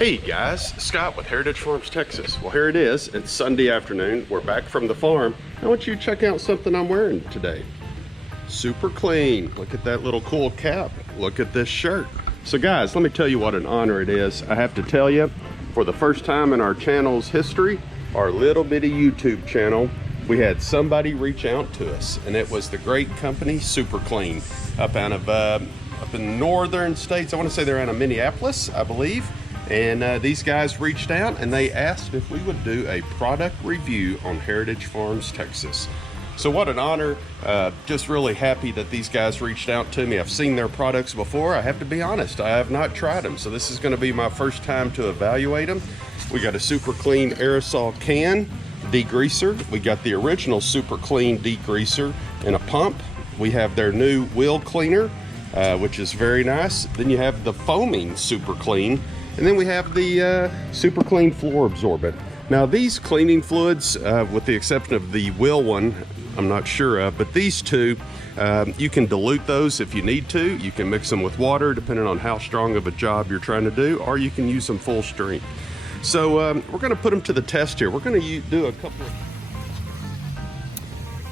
Hey guys, Scott with Heritage Farms, Texas. Well, here it is. It's Sunday afternoon. We're back from the farm. I want you to check out something I'm wearing today. Super clean. Look at that little cool cap. Look at this shirt. So guys, let me tell you what an honor it is. I have to tell you, for the first time in our channel's history, our little bitty YouTube channel, we had somebody reach out to us, and it was the great company Super Clean up in northern states. I want to say they're out of Minneapolis, I believe. And these guys reached out and they asked if we would do a product review on Heritage Farms, Texas. So what an honor. Just really happy that these guys reached out to me. I've seen their products before. I have to be honest, I have not tried them. So this is going to be my first time to evaluate them. We got a Super Clean aerosol can degreaser. We got the original Super Clean degreaser in a pump. We have their new wheel cleaner, which is very nice. Then you have the foaming Super Clean. And then we have the Super Clean floor absorbent. Now these cleaning fluids, with the exception of the wheel one, I'm not sure of, but these two, you can dilute those if you need to. You can mix them with water depending on how strong of a job you're trying to do, or you can use them full strength. So we're gonna put them to the test here. We're gonna do a couple of...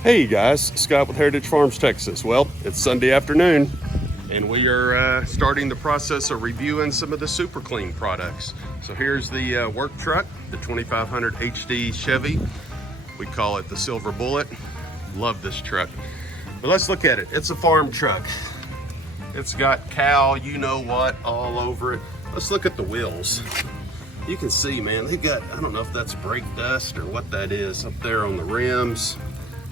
Hey guys, Scott with Heritage Farms, Texas. Well, it's Sunday afternoon, and we are starting the process of reviewing some of the Super Clean products. So here's the work truck, the 2500 HD Chevy. We call it the Silver Bullet. Love this truck. But let's look at it. It's a farm truck. It's got cow, you know what, all over it. Let's look at the wheels. You can see, man, they got, I don't know if that's brake dust or what that is up there on the rims.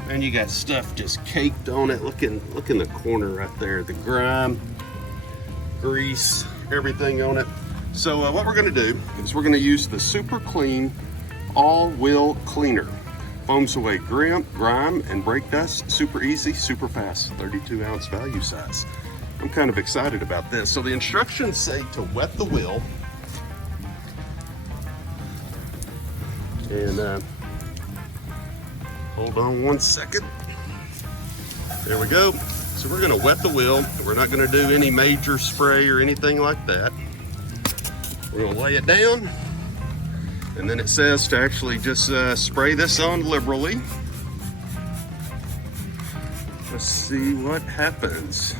And you got stuff just caked on it. Look in the corner right there. The grime, grease, everything on it. So what we're gonna do is we're gonna use the Super Clean all-wheel cleaner. Foams away grime and brake dust. Super easy, super fast, 32-ounce value size. I'm kind of excited about this. So the instructions say to wet the wheel. And hold on one second. There we go. So we're gonna wet the wheel. We're not gonna do any major spray or anything like that. We're gonna lay it down. And then it says to actually just spray this on liberally. Let's see what happens.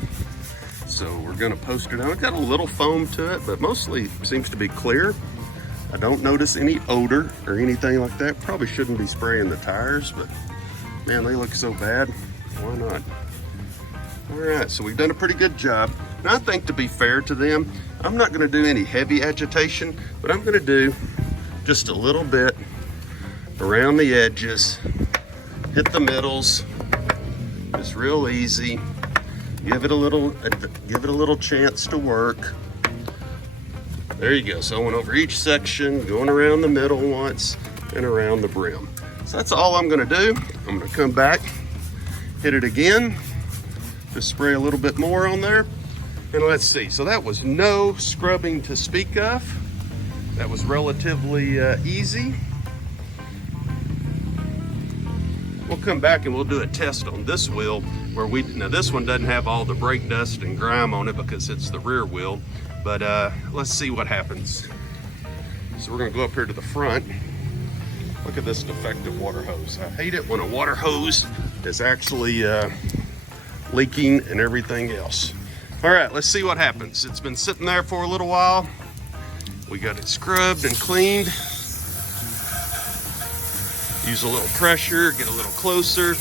So we're gonna post it out. It's got a little foam to it, but mostly seems to be clear. I don't notice any odor or anything like that. Probably shouldn't be spraying the tires, but man, they look so bad. Why not? All right, so we've done a pretty good job. And I think, to be fair to them, I'm not gonna do any heavy agitation, but I'm gonna do just a little bit around the edges, hit the middles. It's real easy. Give it a little chance to work. There you go. So I went over each section, going around the middle once and around the brim. So that's all I'm gonna do. I'm gonna come back, hit it again, just spray a little bit more on there, and let's see. So that was no scrubbing to speak of. That was relatively easy. We'll come back and we'll do a test on this wheel where now this one doesn't have all the brake dust and grime on it because it's the rear wheel, but let's see what happens. So we're gonna go up here to the front. Look at this defective water hose. I hate it when a water hose is actually leaking and everything else. All right, let's see what happens. It's been sitting there for a little while. We got it scrubbed and cleaned. Use a little pressure, get a little closer.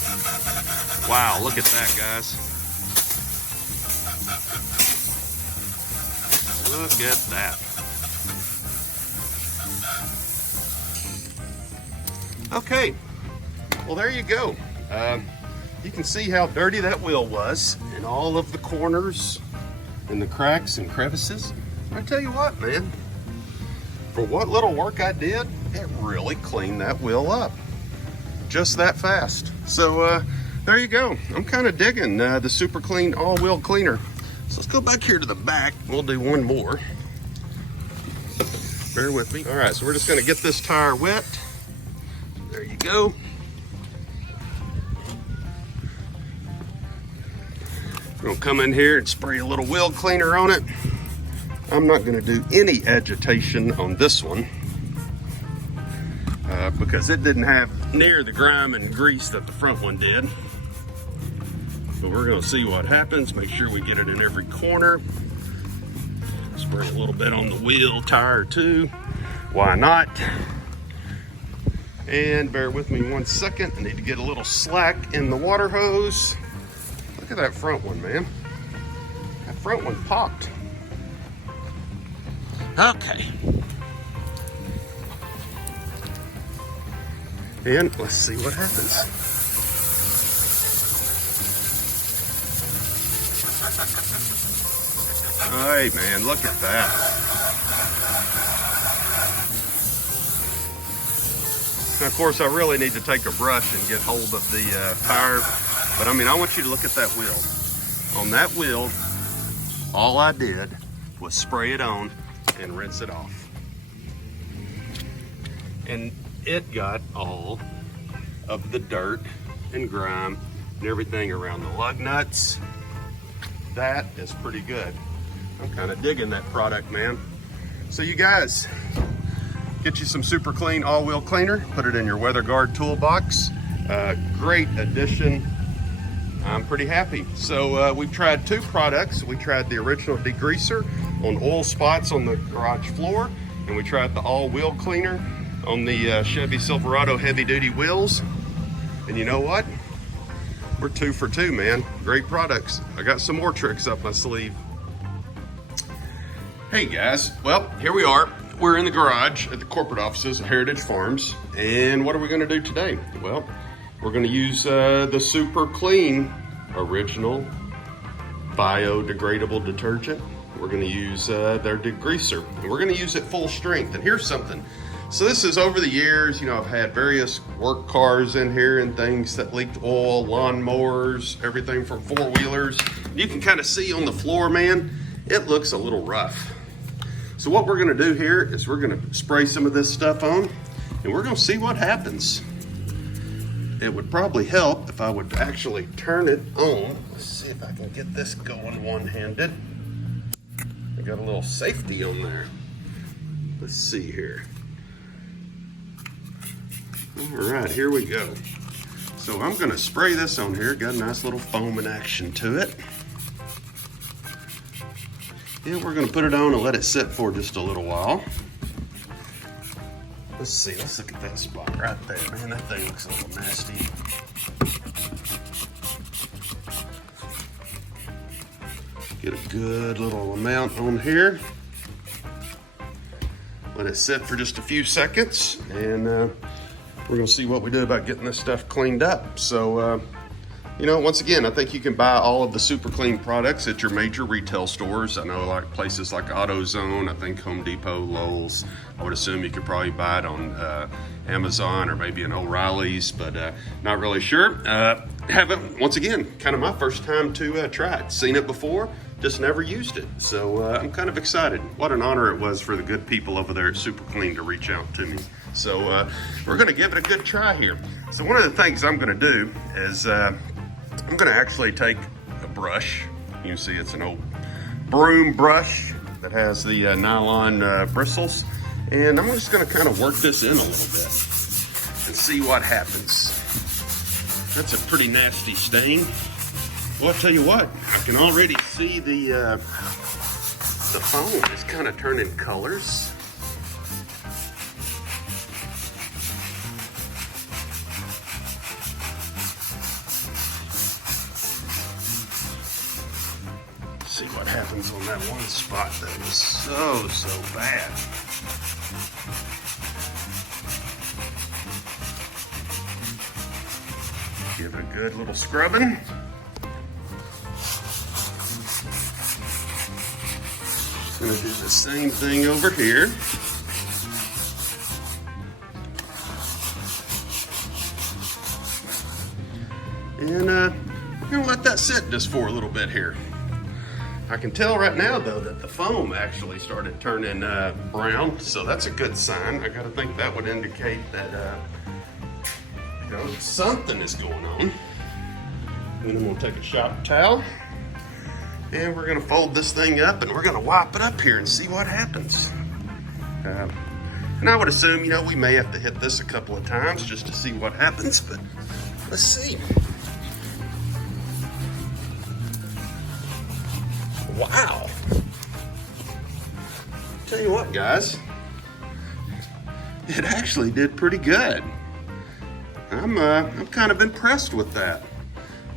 Wow, look at that, guys. Look at that. Okay, well, there you go. You can see how dirty that wheel was in all of the corners and the cracks and crevices. I tell you what, man, for what little work I did, it really cleaned that wheel up just that fast. So there you go. I'm kind of digging the Super Clean all-wheel cleaner. So let's go back here to the back. We'll do one more. Bear with me. All right, so we're just gonna get this tire wet. There you go. We're gonna come in here and spray a little wheel cleaner on it. I'm not going to do any agitation on this one because it didn't have near the grime and grease that the front one did. But we're going to see what happens. Make sure we get it in every corner. Spray a little bit on the wheel tire too. Why not? And bear with me 1 second. I need to get a little slack in the water hose. Look at that front one, man. That front one popped. Okay. And let's see what happens. Hey man, look at that. Now, of course, I really need to take a brush and get hold of the tire. But I mean, I want you to look at that wheel. On that wheel, all I did was spray it on and rinse it off. And it got all of the dirt and grime and everything around the lug nuts. That is pretty good. I'm kind of digging that product, man. So you guys, get you some Super Clean all-wheel cleaner, put it in your weather guard toolbox. Great addition. I'm pretty happy. So we've tried 2 products. We tried the original degreaser on oil spots on the garage floor, and we tried the all-wheel cleaner on the Chevy Silverado heavy-duty wheels. And you know what? We're 2 for 2, man. Great products. I got some more tricks up my sleeve. Hey guys, well, here we are. We're in the garage at the corporate offices of Heritage Farms. And what are we gonna do today? Well, we're gonna use the Super Clean original biodegradable detergent. We're gonna use their degreaser, and we're gonna use it full strength. And here's something. So this is over the years, you know, I've had various work cars in here and things that leaked oil, lawn mowers, everything from 4-wheelers. You can kind of see on the floor, man, it looks a little rough. So what we're gonna do here is we're gonna spray some of this stuff on, and we're gonna see what happens. It would probably help if I would actually turn it on. Let's see if I can get this going one-handed. I got a little safety on there. Let's see here. All right, here we go. So I'm gonna spray this on here. Got a nice little foaming action to it. And we're gonna put it on and let it sit for just a little while. Let's see, let's look at that spot right there. Man, that thing looks a little nasty. Get a good little amount on here. Let it sit for just a few seconds, and we're gonna see what we do about getting this stuff cleaned up. So, you know, once again, I think you can buy all of the Super Clean products at your major retail stores. I know like places like AutoZone, I think Home Depot, Lowe's. I would assume you could probably buy it on Amazon or maybe an O'Reilly's, but not really sure. Haven't, once again, kind of my first time to try it. Seen it before, just never used it. So I'm kind of excited. What an honor it was for the good people over there at Super Clean to reach out to me. So we're gonna give it a good try here. So one of the things I'm gonna do is I'm gonna actually take a brush. You can see it's an old broom brush that has the nylon bristles. And I'm just gonna kind of work this in a little bit and see what happens. That's a pretty nasty stain. Well, I'll tell you what, I can already see the foam is kind of turning colors. See what happens on that one spot that was so bad. Give it a good little scrubbing. Just gonna do the same thing over here. And we're gonna let that sit just for a little bit here. I can tell right now though that the foam actually started turning brown, so that's a good sign. I gotta think that would indicate that you know, something is going on. And then I'm gonna take a shop towel And we're gonna fold this thing up and we're gonna wipe it up here and see what happens. And I would assume, you know, we may have to hit this a couple of times just to see what happens, but let's see. Wow. Tell you what, guys, it actually did pretty good. I'm kind of impressed with that.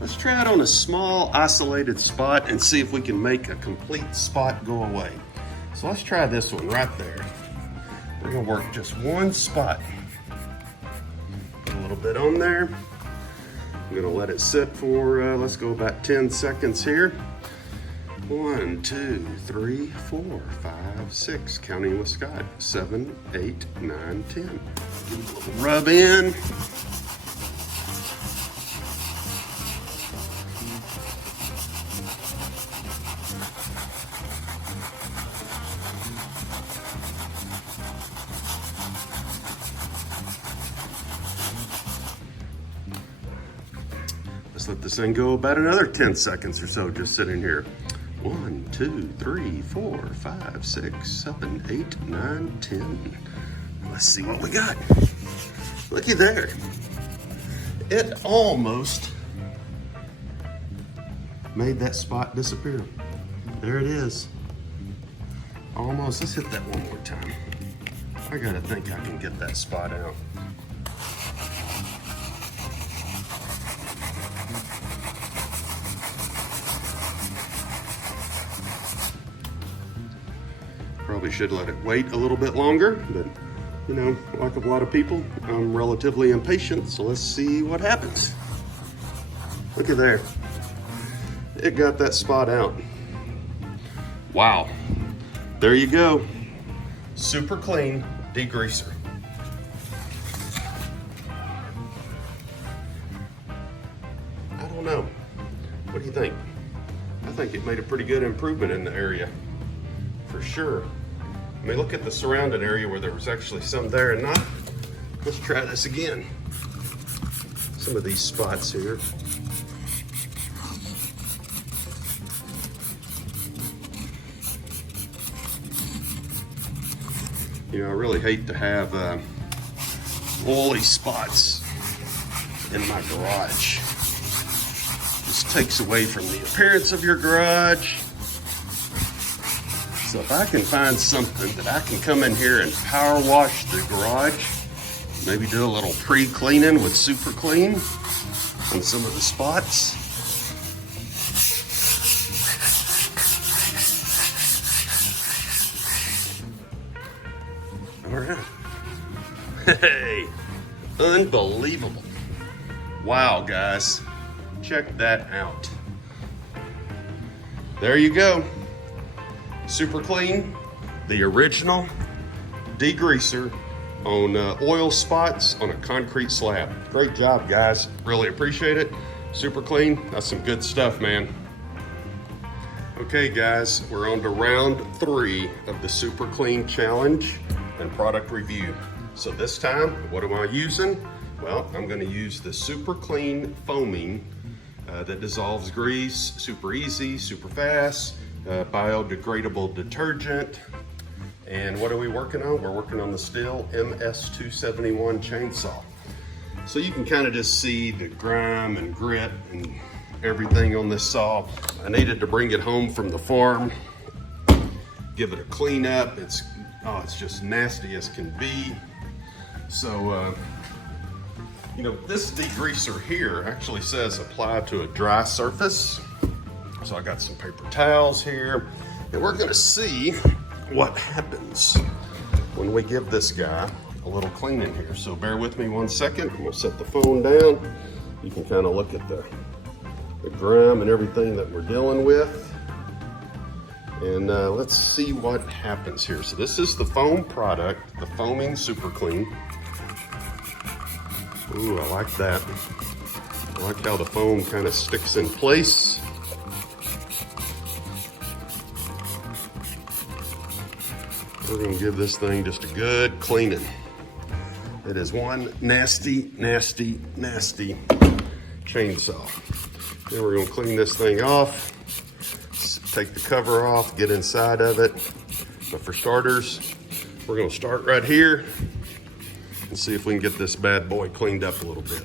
Let's try it on a small isolated spot and see if we can make a complete spot go away. So let's try this one right there. We're gonna work just one spot. Put a little bit on there. I'm gonna let it sit for, let's go about 10 seconds here. 1, 2, 3, 4, 5, 6, counting with Scott. 7, 8, 9, 10. Give it a little rub in. Let's let this thing go about another 10 seconds or so, just sitting here. 1, 2, 3, 4, 5, 6, 7, 8, 9, 10. Let's see what we got. Looky there. It almost made that spot disappear. There it is. Almost. Let's hit that one more time. I gotta think I can get that spot out. Probably should let it wait a little bit longer, but you know, like a lot of people, I'm relatively impatient, so let's see what happens. Look at there. It got that spot out. Wow. There you go. Super Clean Degreaser. I don't know. What do you think? I think it made a pretty good improvement in the area, for sure. I mean, look at the surrounding area where there was actually some there and not. Let's try this again. Some of these spots here. You know, I really hate to have oily spots in my garage. This takes away from the appearance of your garage. So if I can find something that I can come in here and power wash the garage, maybe do a little pre-cleaning with Super Clean on some of the spots. All right. Hey, unbelievable. Wow, guys, check that out. There you go. Super Clean, the original degreaser on oil spots on a concrete slab. Great job, guys. Really appreciate it. Super Clean, that's some good stuff, man. Okay, guys, we're on to round 3 of the Super Clean challenge and product review. So this time, what am I using? Well, I'm gonna use the Super Clean foaming that dissolves grease, super easy, super fast, biodegradable detergent. And what are we working on? We're working on the Stihl MS271 chainsaw. So you can kind of just see the grime and grit and everything on this saw. I needed to bring it home from the farm, give it a clean up. It's just nasty as can be. So, you know, this degreaser here actually says apply to a dry surface. So I got some paper towels here, and we're gonna see what happens when we give this guy a little cleaning here. So bear with me 1 second. I'm gonna set the phone down. You can kind of look at the grime and everything that we're dealing with. And let's see what happens here. So this is the foam product, the foaming Super Clean. Ooh, I like that. I like how the foam kind of sticks in place. We're gonna give this thing just a good cleaning. It is one nasty, nasty, nasty chainsaw. Then we're gonna clean this thing off. take the cover off, get inside of it. But for starters, we're gonna start right here and see if we can get this bad boy cleaned up a little bit.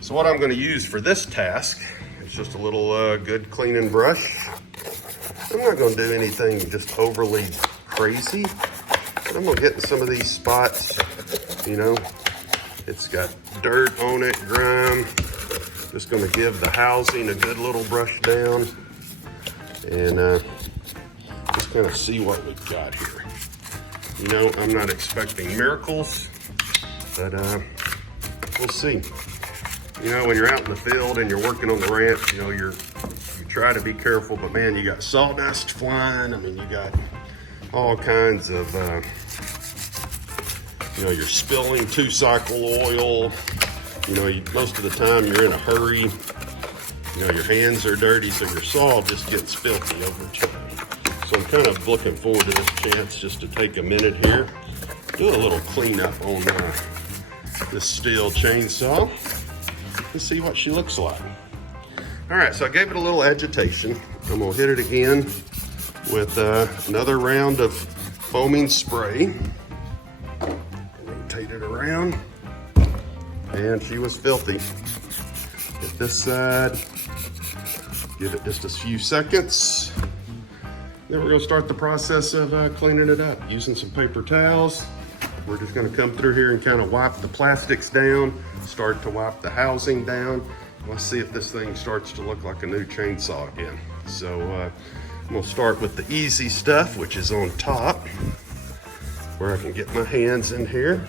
So what I'm gonna use for this task is just a little good cleaning brush. I'm not gonna do anything just overly crazy, but I'm gonna get in some of these spots, you know, it's got dirt on it, grime. Just gonna give the housing a good little brush down and just kind of see what we've got here. You know, I'm not expecting miracles, but we'll see. You know, when you're out in the field and you're working on the ranch, you know, you try to be careful, but man, you got sawdust flying. I mean, you got all kinds of, you know, you're spilling 2-cycle oil. You know, most of the time you're in a hurry. You know, your hands are dirty, so your saw just gets filthy over time. So I'm kind of looking forward to this chance just to take a minute here, do a little cleanup on this Stihl chainsaw and see what she looks like. All right, so I gave it a little agitation. I'm gonna hit it again with another round of foaming spray. Rotate it around. And she was filthy. Get this side, give it just a few seconds. Then we're gonna start the process of cleaning it up. Using some paper towels. We're just gonna come through here and kind of wipe the plastics down, start to wipe the housing down. Let's see if this thing starts to look like a new chainsaw again. So I'm gonna start with the easy stuff, which is on top, where I can get my hands in here.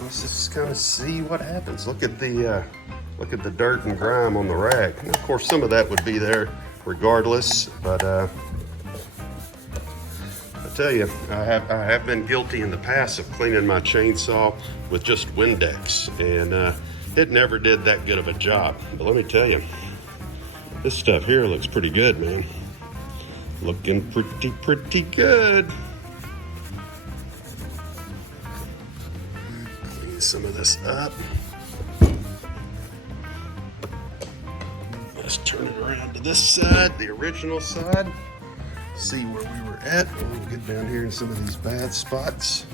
Let's just kind of see what happens. Look at the dirt and grime on the rag. And of course, some of that would be there regardless, but I tell you, I have been guilty in the past of cleaning my chainsaw with just Windex, and it never did that good of a job. But let me tell you, this stuff here looks pretty good, man. Looking pretty good. Clean some of this up. Let's turn it around to this side, the original side. See where we were at. We'll get down here in some of these bad spots.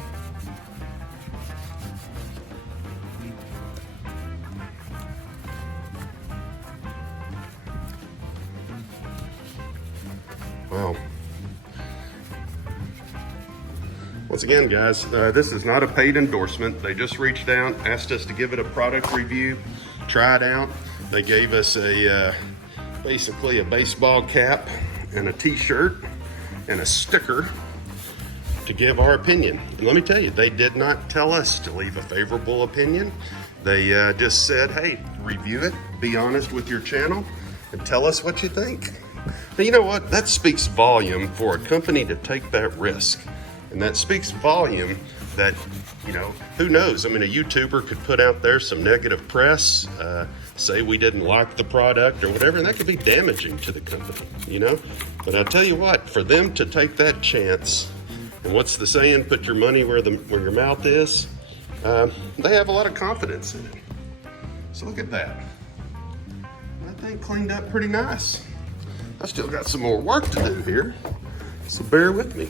Wow. Once again, guys, this is not a paid endorsement. They just reached out, asked us to give it a product review, try it out. They gave us basically a baseball cap and a t-shirt and a sticker to give our opinion. And let me tell you, they did not tell us to leave a favorable opinion. They just said, hey, review it, be honest with your channel, and tell us what you think. But you know what? That speaks volume for a company to take that risk. And that speaks volume that, you know, who knows? I mean, a YouTuber could put out there some negative press, say we didn't like the product or whatever, and that could be damaging to the company, you know? But I'll tell you what, for them to take that chance, and what's the saying, put your money where your mouth is, they have a lot of confidence in it. So look at that. That thing cleaned up pretty nice. I still got some more work to do here, so bear with me.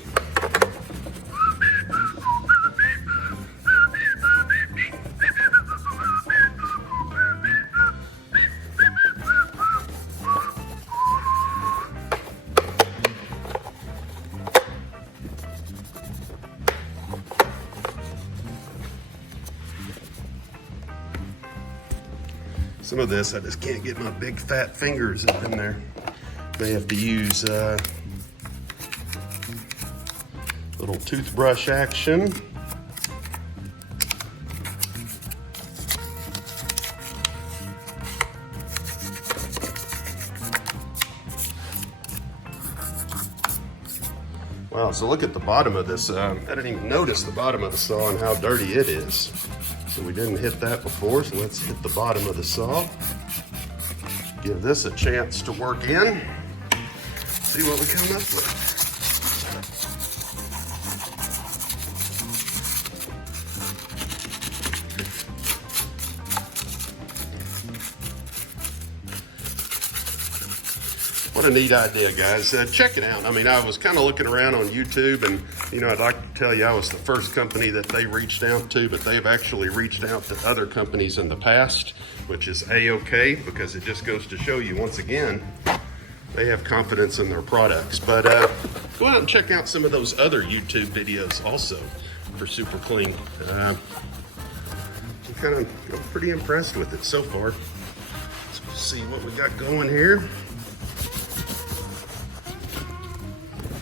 Some of this, I just can't get my big fat fingers up in there. May have to use little toothbrush action. Wow, so look at the bottom of this. I didn't even notice the bottom of the saw and how dirty it is. So we didn't hit that before, so let's hit the bottom of the saw. Give this a chance to work in. See what we come up with. what a neat idea, guys. Check it out. I mean, I was kind of looking around on YouTube, and, you know, I'd like to tell you I was the first company that they reached out to, but they've actually reached out to other companies in the past, which is A-okay, because it just goes to show you, once again, they have confidence in their products. But go out and check out some of those other YouTube videos also for Super Clean. I'm kind of pretty impressed with it so far. Let's see what we got going here.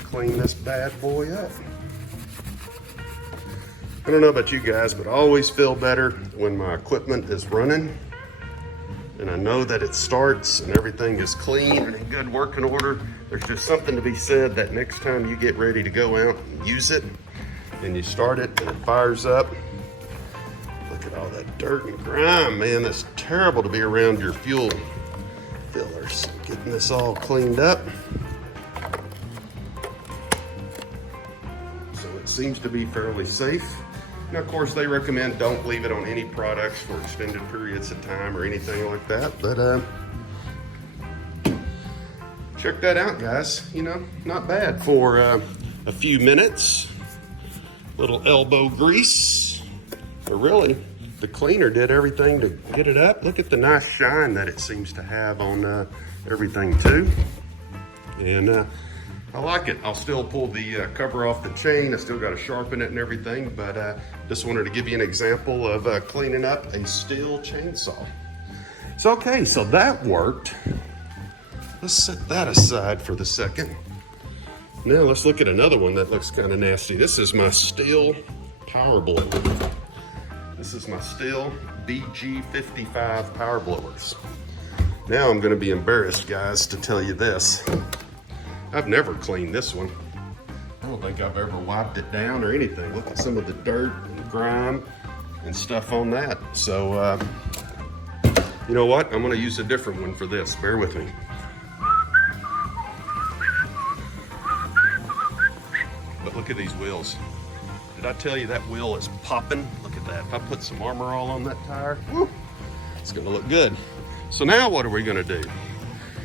Clean this bad boy up. I don't know about you guys, but I always feel better when my equipment is running and I know that it starts and everything is clean and in good working order. There's just something to be said that next time you get ready to go out and use it and you start it and it fires up. Look at all that dirt and grime, man. That's terrible to be around your fuel fillers. Getting this all cleaned up. So it seems to be fairly safe. Now, of course, they recommend don't leave it on any products for extended periods of time or anything like that. But check that out, guys. You know, not bad for a few minutes. Little elbow grease. But really, the cleaner did everything to get it up. Look at the nice shine that it seems to have on everything too. And I like it. I'll still pull the cover off the chain. I still got to sharpen it and everything, but just wanted to give you an example of cleaning up a Stihl chainsaw. So, okay, so that worked. Let's set that aside for the second. Now let's look at another one that looks kind of nasty. This is my Stihl power blower. This is my Stihl BG55 power blowers. Now I'm going to be embarrassed, guys, to tell you this. I've never cleaned this one. I don't think I've ever wiped it down or anything. Look at some of the dirt and grime and stuff on that. So, you know what? I'm gonna use a different one for this. Bear with me. But look at these wheels. Did I tell you that wheel is popping? Look at that. If I put some Armor All on that tire, whew, it's gonna look good. So now what are we gonna do?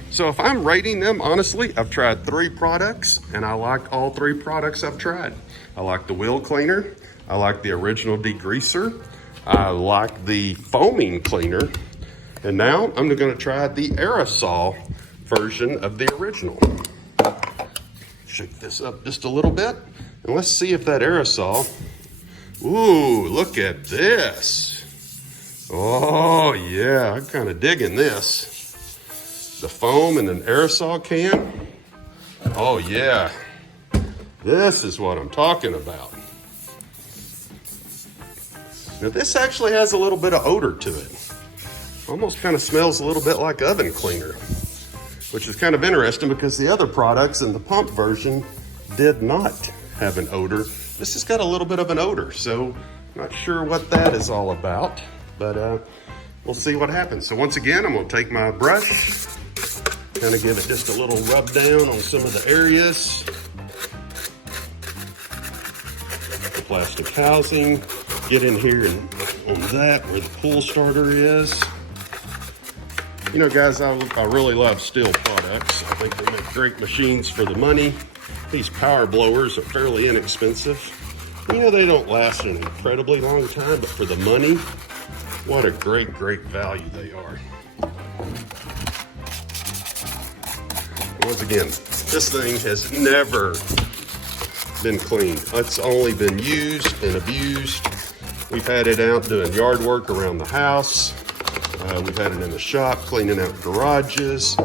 So if I'm rating them, honestly, I've tried 3 products and I like all 3 products I've tried. I like the wheel cleaner, I like the original degreaser, I like the foaming cleaner, and now I'm gonna try the aerosol version of the original. Shake this up just a little bit and let's see if that aerosol, ooh, look at this. Oh yeah, I'm kind of digging this. The foam in an aerosol can. Oh yeah, this is what I'm talking about. Now this actually has a little bit of odor to it. Almost kind of smells a little bit like oven cleaner, which is kind of interesting because the other products in the pump version did not have an odor. This has got a little bit of an odor, so not sure what that is all about, but we'll see what happens. So once again, I'm gonna take my brush, kind of give it just a little rub down on some of the areas. The plastic housing, get in here and on that where the pull starter is. You know, guys, I really love Stihl products. I think they make great machines for the money. These power blowers are fairly inexpensive. You know, they don't last an incredibly long time, but for the money, what a great, great value they are. Once again, this thing has never been cleaned. It's only been used and abused. We've had it out doing yard work around the house. We've had it in the shop, cleaning out garages.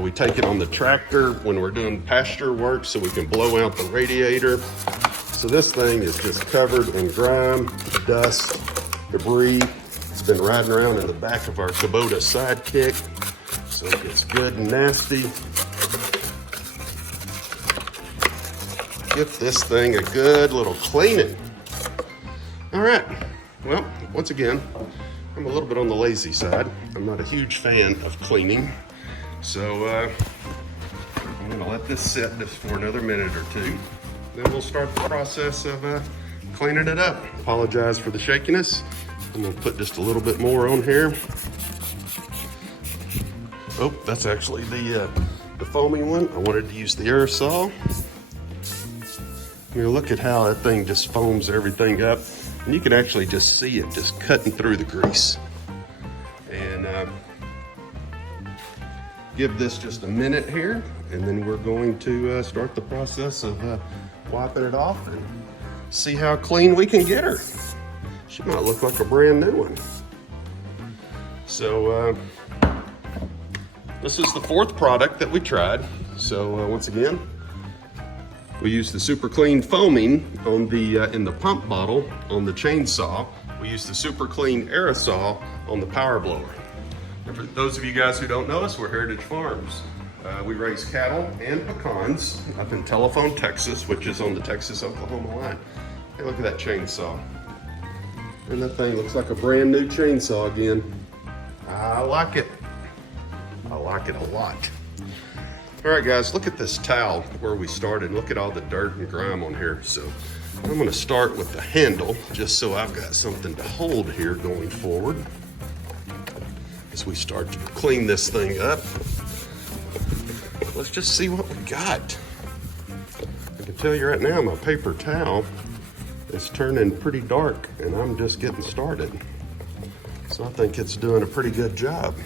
We take it on the tractor when we're doing pasture work so we can blow out the radiator. So this thing is just covered in grime, dust, debris. It's been riding around in the back of our Kubota Sidekick, so it gets good and nasty. Give this thing a good little cleaning. All right, well, once again, I'm a little bit on the lazy side. I'm not a huge fan of cleaning, so I'm gonna let this sit just for another minute or two. Then we'll start the process of cleaning it up. Apologize for the shakiness. I'm gonna put just a little bit more on here. Oh, that's actually the the foaming one, I wanted to use the aerosol. I mean, look at how that thing just foams everything up. And you can actually just see it just cutting through the grease. And give this just a minute here, and then we're going to start the process of wiping it off and see how clean we can get her. She might look like a brand new one. So this is the fourth product that we tried. So once again, we used the Super Clean foaming on the in the pump bottle on the chainsaw. We used the Super Clean aerosol on the power blower. And for those of you guys who don't know us, we're Heritage Farms. We raise cattle and pecans up in Telephone, Texas, which is on the Texas-Oklahoma line. Hey, look at that chainsaw. And that thing looks like a brand new chainsaw again. I like it. I like it a lot. All right, guys, look at this towel where we started. Look at all the dirt and grime on here. So I'm gonna start with the handle, just so I've got something to hold here going forward as we start to clean this thing up. Let's just see what we got. I can tell you right now, my paper towel is turning pretty dark, and I'm just getting started. So I think it's doing a pretty good job.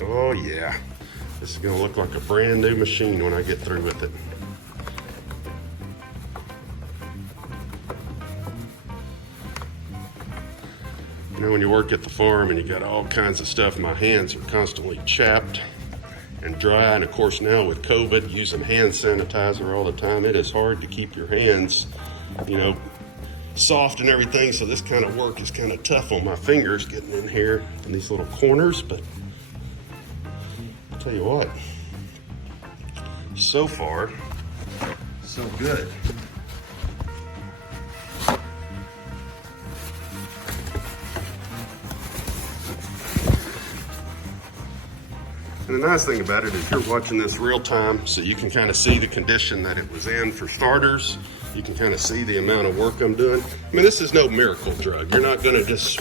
Oh yeah, this is gonna look like a brand new machine when I get through with it. You know, when you work at the farm and you got all kinds of stuff, my hands are constantly chapped and dry. And of course now with COVID, using hand sanitizer all the time, it is hard to keep your hands, you know, soft and everything. So this kind of work is kind of tough on my fingers, getting in here in these little corners. But I'll tell you what, so far, so good. And the nice thing about it is you're watching this real time, so you can kind of see the condition that it was in. For starters, you can kind of see the amount of work I'm doing. I mean, this is no miracle drug. You're not gonna just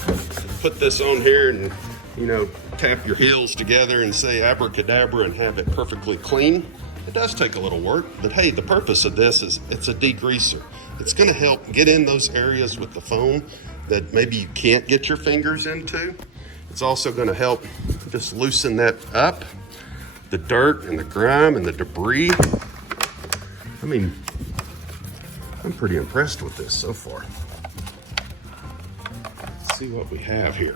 put this on here and, you know, tap your heels together and say abracadabra and have it perfectly clean. It does take a little work, but hey, the purpose of this is it's a degreaser. It's gonna help get in those areas with the foam that maybe you can't get your fingers into. It's also gonna help just loosen that up, the dirt and the grime and the debris. I mean, I'm pretty impressed with this so far. Let's see what we have here.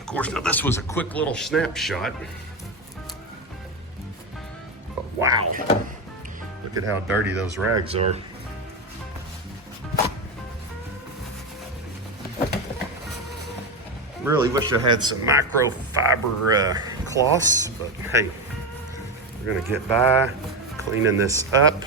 Of course, now this was a quick little snapshot. But wow, look at how dirty those rags are. Really wish I had some microfiber cloths, but hey, we're gonna get by cleaning this up.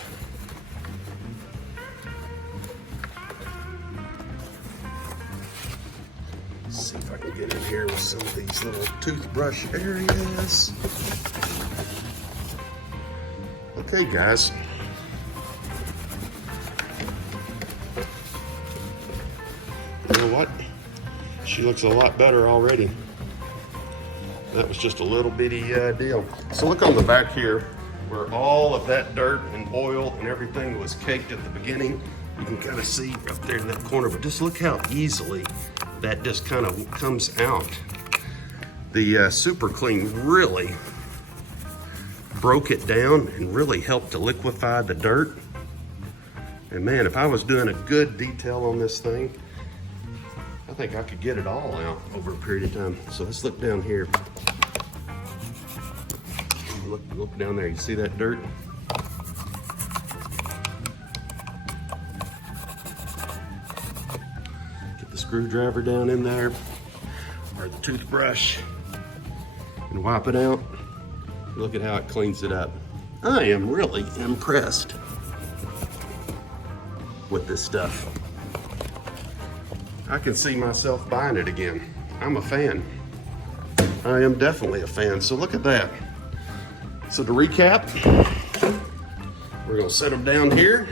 Let's see if I can get in here with some of these little toothbrush areas. Okay, guys. You know what? She looks a lot better already. That was just a little bitty deal. So look on the back here where all of that dirt and oil and everything was caked at the beginning. You can kind of see up there in that corner, but just look how easily that just kind of comes out. The Super Clean really broke it down and really helped to liquefy the dirt. And man, if I was doing a good detail on this thing, I think I could get it all out over a period of time. So let's look down here. Look down there, you see that dirt? Get the screwdriver down in there, or the toothbrush, and wipe it out. Look at how it cleans it up. I am really impressed with this stuff. I can see myself buying it again. I'm a fan. I am definitely a fan. So look at that. So to recap, we're gonna set them down here.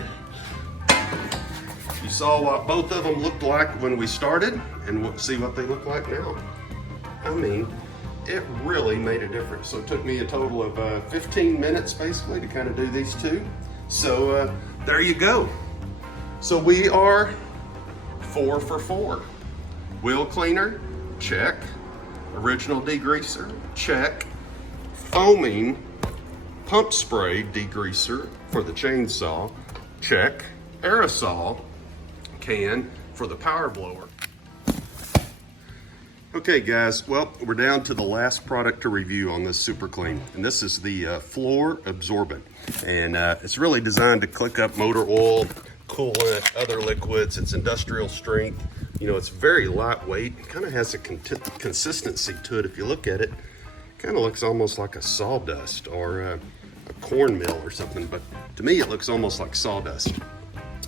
You saw what both of them looked like when we started, and see what they look like now. I mean, it really made a difference. So it took me a total of 15 minutes basically to kind of do these two. So there you go. So we are 4 for 4. Wheel cleaner, check. Original degreaser, check. Foaming pump spray degreaser for the chainsaw, check. Aerosol can for the power blower. Okay guys, well, we're down to the last product to review on this Super Clean, and this is the floor absorbent. And it's really designed to click up motor oil, coolant, other liquids. It's industrial strength. You know, it's very lightweight. It kind of has a consistency to it. If you look at it, kind of looks almost like a sawdust or a corn mill or something, but to me it looks almost like sawdust.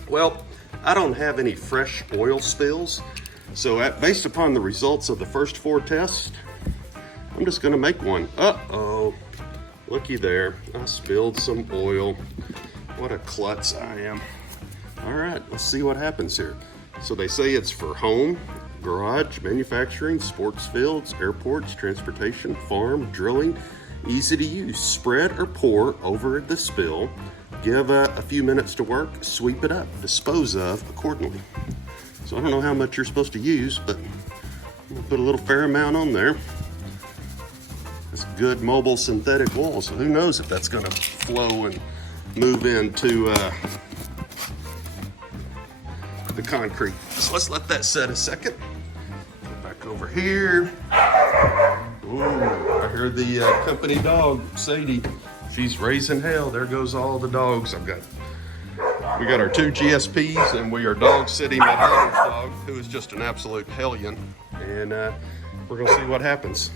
Well, I don't have any fresh oil spills, so based upon the results of the first 4 tests, I'm just gonna make one. Uh-oh, looky there, I spilled some oil. What a klutz I am. All right, let's see what happens here. So they say it's for home, garage, manufacturing, sports fields, airports, transportation, farm, drilling, easy to use. Spread or pour over the spill. Give a few minutes to work, sweep it up, dispose of accordingly. So I don't know how much you're supposed to use, but I'm gonna put a little fair amount on there. It's good mobile synthetic wool, so who knows if that's gonna flow and move into the concrete. So let's let that set a second. Go back over here. Ooh, I heard the company dog, Sadie. She's raising hell. There goes all the dogs we got our 2 GSPs, and we are dog sitting my daughter's dog, who is just an absolute hellion. And we're gonna see what happens.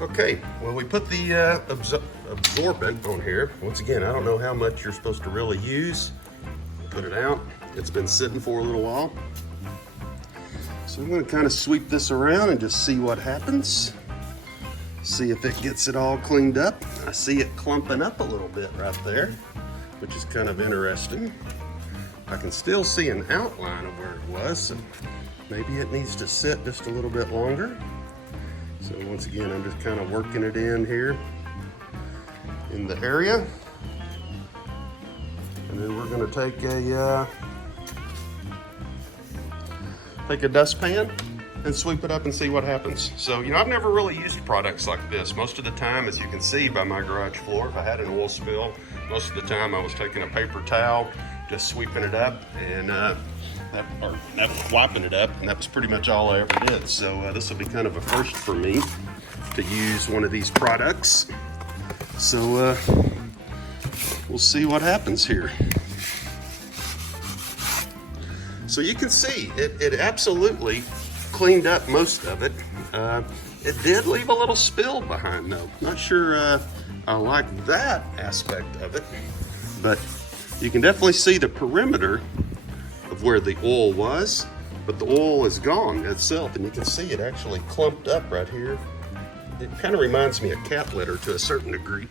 Okay, well, we put the absorbent on here. Once again, I don't know how much you're supposed to really use. Put it out. It's been sitting for a little while. So I'm gonna kind of sweep this around and just see what happens. See if it gets it all cleaned up. I see it clumping up a little bit right there, which is kind of interesting. I can still see an outline of where it was, so maybe it needs to sit just a little bit longer. So once again, I'm just kind of working it in here in the area. And then we're gonna take a dustpan and sweep it up and see what happens. So, you know, I've never really used products like this. Most of the time, as you can see by my garage floor, if I had an oil spill, most of the time I was taking a paper towel, just sweeping it up and wiping it up, and that was pretty much all I ever did. So this will be kind of a first for me to use one of these products. So we'll see what happens here. So you can see it absolutely cleaned up most of it. It did leave a little spill behind though. Not sure I like that aspect of it, but you can definitely see the perimeter of where the oil was, but the oil is gone itself, and you can see it actually clumped up right here. It kind of reminds me of cat litter to a certain degree.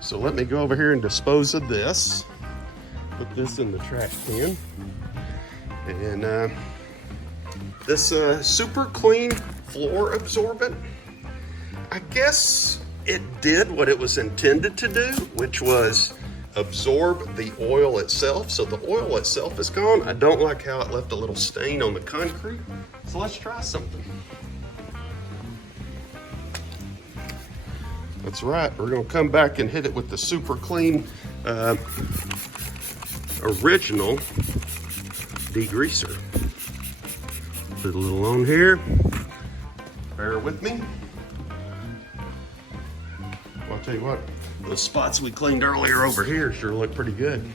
So let me go over here and dispose of this. Put this in the trash can. And this Super Clean floor absorbent, I guess it did what it was intended to do, which was absorb the oil itself. So the oil itself is gone. I don't like how it left a little stain on the concrete. So let's try something. That's right, we're gonna come back and hit it with the Super Clean original degreaser. Put a little on here. Bear with me. Well, I'll tell you what, those spots we cleaned earlier over here sure look pretty good.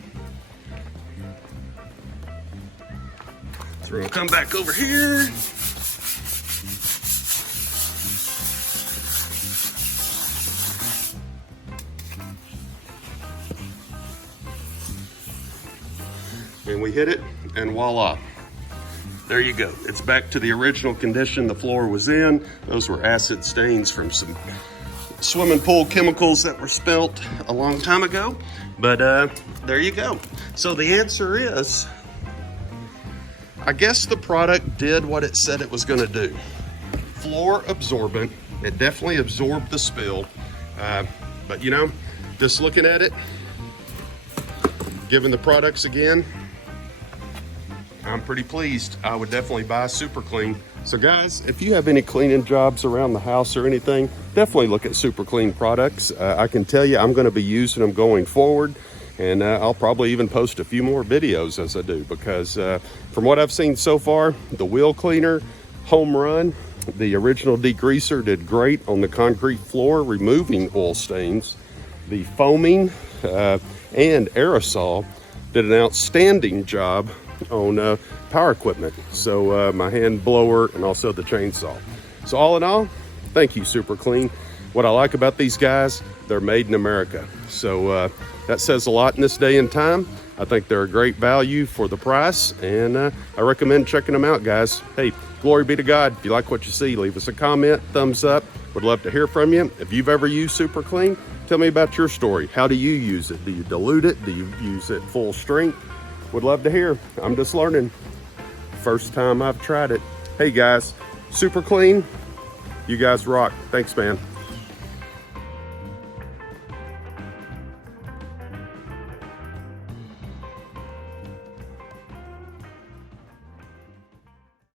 So we're gonna come back over here. And we hit it, and voila. There you go. It's back to the original condition the floor was in. Those were acid stains from some swimming pool chemicals that were spilt a long time ago. But there you go. So the answer is, I guess the product did what it said it was gonna do. Floor absorbent, it definitely absorbed the spill. But you know, just looking at it, given the products again, I'm pretty pleased. I would definitely buy Super Clean. So guys, if you have any cleaning jobs around the house or anything, definitely look at Super Clean products. I can tell you I'm gonna be using them going forward, and I'll probably even post a few more videos as I do, because from what I've seen so far, the wheel cleaner, home run. The original degreaser did great on the concrete floor, removing oil stains. The foaming and aerosol did an outstanding job on power equipment. So my hand blower and also the chainsaw. So all in all, thank you, Super Clean. What I like about these guys, they're made in America. So that says a lot in this day and time. I think they're a great value for the price, and I recommend checking them out, guys. Hey, glory be to God. If you like what you see, leave us a comment, thumbs up. Would love to hear from you. If you've ever used Super Clean, tell me about your story. How do you use it? Do you dilute it? Do you use it full strength? Would love to hear. I'm just learning. First time I've tried it. Hey guys, Super Clean, you guys rock. Thanks, man.